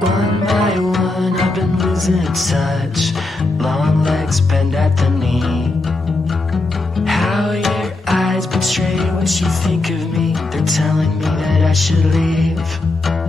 One by one, I've been losing touch. Long legs bend at the knee. How your eyes betray what you think of me. They're telling me that I should leave.